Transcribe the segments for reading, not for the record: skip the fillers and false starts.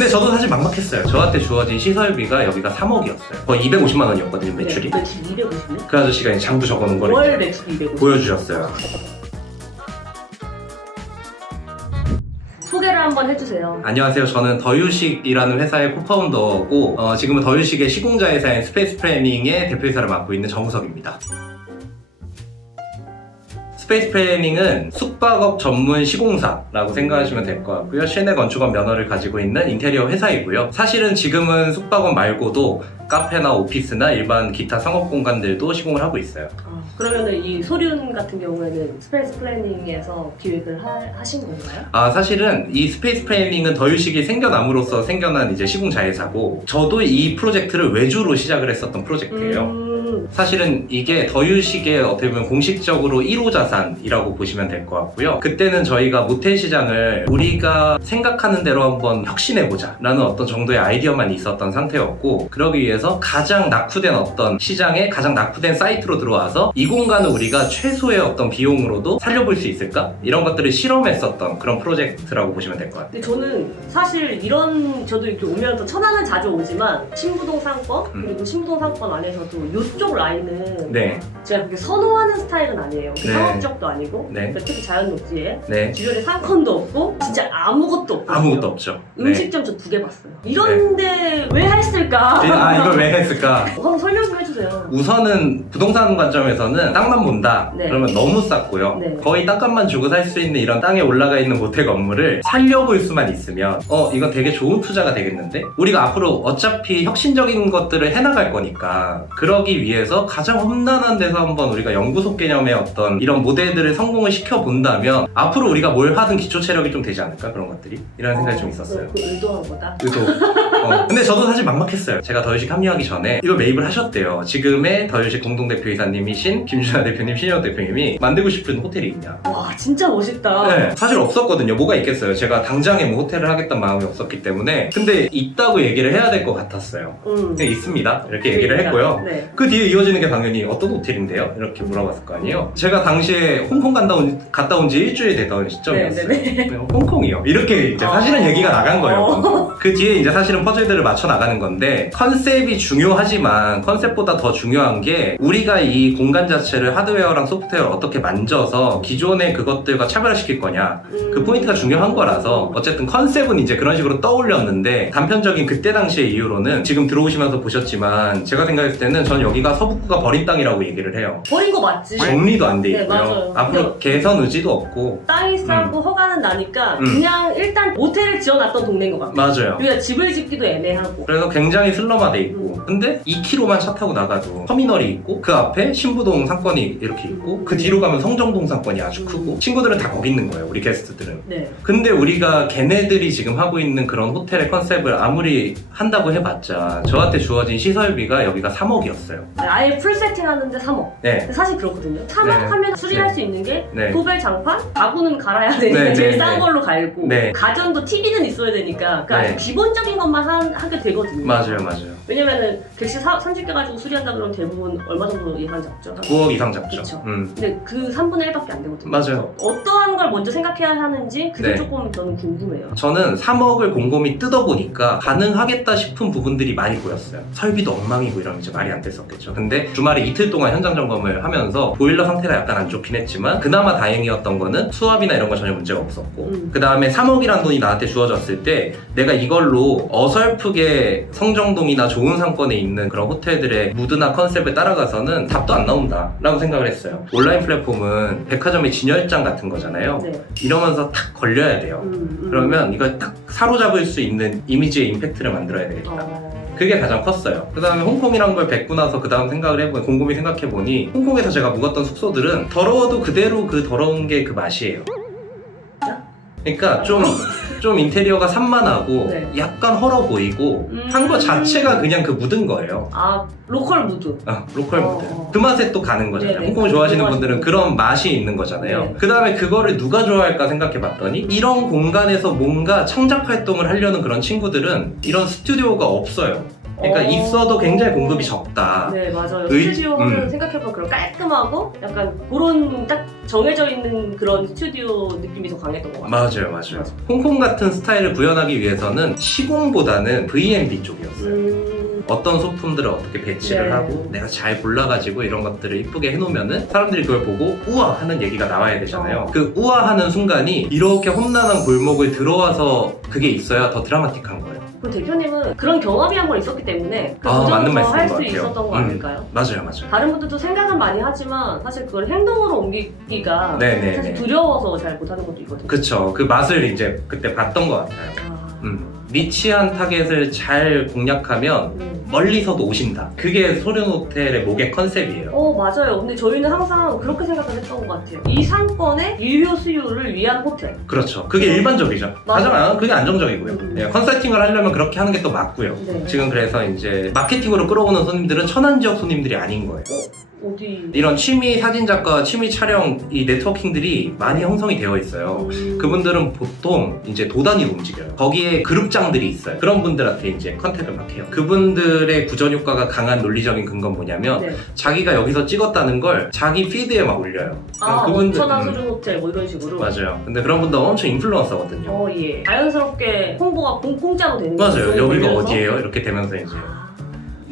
근데 저도 사실 막막했어요. 저한테 주어진 시설비가 여기가 3억이었어요. 거의 250만 원이었거든요, 매출이. 네, 매출 250만? 그 아저씨가 이제 장부 적어놓은 거를 월 이렇게 매출 250. 보여주셨어요. 소개를 한번 해주세요. 안녕하세요. 저는 더유식이라는 회사의 코파운더고 지금은 더유식의 시공자 회사인 스페이스 플래닝의 대표이사를 맡고 있는 정우석입니다. 스페이스 플래닝은 숙박업 전문 시공사라고 생각하시면 될 것 같고요. 실내 건축업 면허를 가지고 있는 인테리어 회사이고요. 사실은 지금은 숙박업 말고도 카페나 오피스나 일반 기타 상업 공간들도 시공을 하고 있어요. 그러면은 이 소륜 같은 경우에는 스페이스 플래닝에서 기획을 하신 건가요? 사실은 이 스페이스 플래닝은 더유식이 생겨남으로써 생겨난 이제 시공 자회사고, 저도 이 프로젝트를 외주로 시작을 했었던 프로젝트예요. 사실은 이게 더유식의 어떻게 보면 공식적으로 1호 자산이라고 보시면 될 것 같고요. 그때는 저희가 모텔 시장을 우리가 생각하는 대로 한번 혁신해보자 라는 어떤 정도의 아이디어만 있었던 상태였고, 그러기 위해서 가장 낙후된 어떤 시장에 가장 낙후된 사이트로 들어와서 이 공간을 우리가 최소의 어떤 비용으로도 살려볼 수 있을까? 이런 것들을 실험했었던 그런 프로젝트라고 보시면 될 것 같아요. 근데 저는 사실 저도 이렇게 오면서 천안은 자주 오지만 신부동 상권 그리고 신부동 상권 안에서도 이쪽 라인은 네. 제가 그렇게 선호하는 스타일은 아니에요. 네. 상업적도 아니고 네. 특히 자연 녹지에 네. 주변에 상권도 없고 진짜 아무것도 없고 아무것도 없죠. 음식점 저 2개 봤어요. 이런데 왜 했을까? 이걸 왜 했을까? 한번 설명 좀 해주세요. 우선은 부동산 관점에서는 땅만 본다? 네. 그러면 너무 쌌고요. 네. 거의 땅값만 주고 살 수 있는 이런 땅에 올라가 있는 모텔 건물을 살려볼 수만 있으면 이건 되게 좋은 투자가 되겠는데? 우리가 앞으로 어차피 혁신적인 것들을 해나갈 거니까 그러기 위해서 가장 험난한 데서 한번 우리가 연구소 개념의 어떤 이런 모델들을 성공을 시켜본다면 앞으로 우리가 뭘 하든 기초 체력이 좀 되지 않을까? 그런 것들이? 이런 생각이 좀 있었어요. 그 의도한 거다. 근데 저도 사실 막막했어요. 제가 더유식 합류하기 전에 이걸 매입을 하셨대요. 지금의 더유식 공동대표이사님이신 김준하 대표님, 신현욱 대표님이 만들고 싶은 호텔이 있냐. 와 진짜 멋있다. 네, 사실 없었거든요. 뭐가 있겠어요. 제가 당장에 뭐 호텔을 하겠다는 마음이 없었기 때문에. 근데 있다고 얘기를 해야 될 것 같았어요. 네, 있습니다. 이렇게 얘기를 했고요. 네. 그 뒤에 이어지는 게 당연히 어떤 호텔인데요? 이렇게 물어봤을 거 아니에요. 제가 당시에 홍콩 갔다 온 지 일주일 되던 시점이었어요. 네. 홍콩이요. 이렇게 이제 사실은 얘기가 나간 거예요. 그 뒤에 이제 사실은 퍼즐들을 맞춰 나가는 건데, 컨셉이 중요하지만 컨셉보다 더 중요한 게 우리가 이 공간 자체를 하드웨어랑 소프트웨어를 어떻게 만져서 기존의 그것들과 차별화시킬 거냐, 그 포인트가 중요한 거라서 어쨌든 컨셉은 이제 그런 식으로 떠올렸는데, 단편적인 그때 당시의 이유로는 지금 들어오시면서 보셨지만 제가 생각했을 때는 전 여기가 서북구가 버린 땅이라고 얘기를 해요. 버린 거 맞지? 정리도 안 돼 네, 있고요. 맞아요. 앞으로 개선 의지도 없고. 땅이 싸고 허가는 나니까 그냥 일단 모텔을 지어놨던 동네인 것 같아요. 맞아요. 그러니까 집을 짓기도 애매하고. 그래서 굉장히 슬럼화돼 있고, 근데 2km만 차 타고 나가도 터미널이 있고, 그 앞에 신부동 상권이 이렇게 있고, 그 뒤로 가면 성정동 상권이 아주 크고, 친구들은 다 거기 있는 거예요, 우리 게스트들은. 네. 근데 우리가 걔네들이 지금 하고 있는 그런 호텔의 컨셉을 아무리 한다고 해봤자 저한테 주어진 시설비가 여기가 3억이었어요. 아예 풀 세팅하는데 3억. 네. 근데 사실 그렇거든요. 3억 네. 하면 수리할 네. 수 있는 게 네. 도벨 장판, 가구는 갈아야 되니까 네, 제일 네, 싼 네. 걸로 갈고, 네. 가전도 TV는 있어야 되니까 그 아주 네. 기본적인 것만 하게 되거든요. 맞아요. 왜냐면은 객실 30개 가지고 수리한다 그러면 대부분 얼마 정도 예산 잡죠? 9억 이상 잡죠. 그쵸. 근데 그 3분의 1밖에 안 되거든요. 맞아요. 어떠한 걸 먼저 생각해야 하는지 그게 네. 조금 저는 궁금해요. 저는 3억을 곰곰이 뜯어보니까 가능하겠다 싶은 부분들이 많이 보였어요. 설비도 엉망이고 이러면 이제 말이 안 됐었겠죠. 근데 주말에 이틀 동안 현장 점검을 하면서 보일러 상태가 약간 안 좋긴 했지만 그나마 다행이었던 거는 수압이나 이런 건 전혀 문제가 없었고, 그 다음에 3억이란 돈이 나한테 주어졌을 때 내가 이걸로 어설프게 성정동이나 좋은 상권에 있는 그런 호텔들의 무드나 컨셉을 따라가서는 답도 안 나온다 라고 생각을 했어요. 온라인 플랫폼은 백화점의 진열장 같은 거잖아요. 네. 이러면서 탁 걸려야 돼요. 그러면 이걸 딱 사로잡을 수 있는 이미지의 임팩트를 만들어야 되겠다. 그게 가장 컸어요. 그 다음에 홍콩이란 걸 뵙고 나서 그 다음 생각을 해보니, 곰곰이 생각해보니 홍콩에서 제가 묵었던 숙소들은 더러워도 그대로 그 더러운 게 그 맛이에요. 그러니까 좀 인테리어가 산만하고 네. 약간 헐어 보이고 한 거 자체가 그냥 그 묻은 거예요. 아 로컬 무드. 로컬 무드. 그 맛에 또 가는 거잖아요. 네네. 홍콩을 좋아하시는 그거 분들은 그런 맛이 있는 거잖아요. 네. 그 다음에 그거를 누가 좋아할까 생각해봤더니 이런 공간에서 뭔가 창작 활동을 하려는 그런 친구들은 이런 스튜디오가 없어요. 그러니까 있어도 굉장히 공급이 적다. 네, 맞아요. 의- 스튜디오 하면 생각해보면 그런 깔끔하고 약간 그런 딱 정해져 있는 그런 스튜디오 느낌이 더 강했던 것 같아요. 맞아요. 홍콩 같은 스타일을 구현하기 위해서는 시공보다는 V&D 쪽이었어요. 어떤 소품들을 어떻게 배치를 네. 하고 내가 잘 골라가지고 이런 것들을 이쁘게 해놓으면은 사람들이 그걸 보고 우와 하는 얘기가 나와야 되잖아요. 그 우와 하는 순간이 이렇게 험난한 골목을 들어와서 그게 있어야 더 드라마틱한 거예요. 그럼 대표님은 그런 경험이 한 번 있었기 때문에 그 맞는 도전을 말씀인 할 것 수 같아요. 있었던 거 아닐까요? 맞아요. 다른 분들도 생각은 많이 하지만 사실 그걸 행동으로 옮기기가 네네. 사실 두려워서 잘 못하는 것도 있거든요. 그쵸. 그 맛을 이제 그때 봤던 것 같아요. 니치한 타겟을 잘 공략하면 멀리서도 오신다. 그게 소련호텔의 목의 컨셉이에요. 맞아요. 근데 저희는 항상 그렇게 생각을 했던 것 같아요. 이 상권의 유효 수요를 위한 호텔. 그렇죠. 그게 일반적이죠. 가장 그게 안정적이고요. 예, 컨설팅을 하려면 그렇게 하는 게 또 맞고요. 네. 지금 그래서 이제 마케팅으로 끌어오는 손님들은 천안 지역 손님들이 아닌 거예요. 어디? 이런 취미 사진작가, 취미 촬영 이 네트워킹들이 많이 형성이 되어 있어요. 그분들은 보통 이제 도단위로 움직여요. 거기에 그룹장들이 있어요. 그런 분들한테 이제 컨택을 막 해요. 그분들의 구전 효과가 강한 논리적인 근거는 뭐냐면 네. 자기가 여기서 찍었다는 걸 자기 피드에 막 올려요. 그럼 천안 수준 호텔 뭐 이런 식으로. 맞아요. 근데 그런 분들 엄청 인플루언서거든요. 예. 자연스럽게 홍보가 공짜로 되는 맞아요. 거죠. 여기가 걸려서. 어디예요? 이렇게 되면서 이제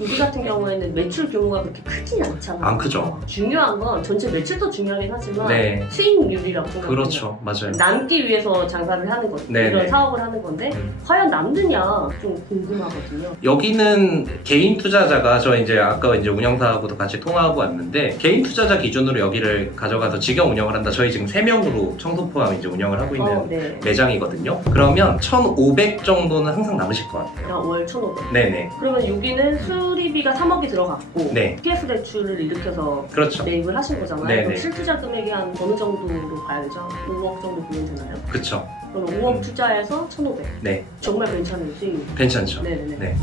여기 같은 경우에는 매출 규모가 그렇게 크진 않잖아요. 안 크죠. 중요한 건 전체 매출도 중요하긴 하지만 네. 수익률이라고 생각해요. 그렇죠. 맞아요. 남기 위해서 장사를 하는 건데 네, 이런 네. 사업을 하는 건데 과연 남느냐 좀 궁금하거든요. 여기는 개인 투자자가 저 이제 아까 이제 운영사하고도 같이 통화하고 왔는데 개인 투자자 기준으로 여기를 가져가서 직영 운영을 한다. 저희 지금 3명으로 청소 포함 이제 운영을 하고 있는 네. 매장이거든요. 그러면 1,500 정도는 항상 남으실 것 같아요. 월 1,500. 네네. 그러면 여기는 수리비가 3억이 들어갔고 네. PF 대출을 일으켜서 그렇죠. 매입을 하신 거잖아요. 네네. 그럼 실투자 금액이 한 어느 정도로 봐야죠? 5억 정도 보면 되나요? 그쵸. 그럼 5억 투자해서 1,500. 네. 정말 괜찮은 수익. 괜찮죠. 네네네. 네.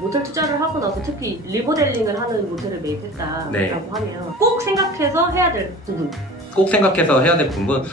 모텔 투자를 하고 나서 특히 리모델링을 하는 모텔을 매입했다라고 네. 하면 꼭 생각해서 해야 될 부분. 꼭 생각해서 해야 될 부분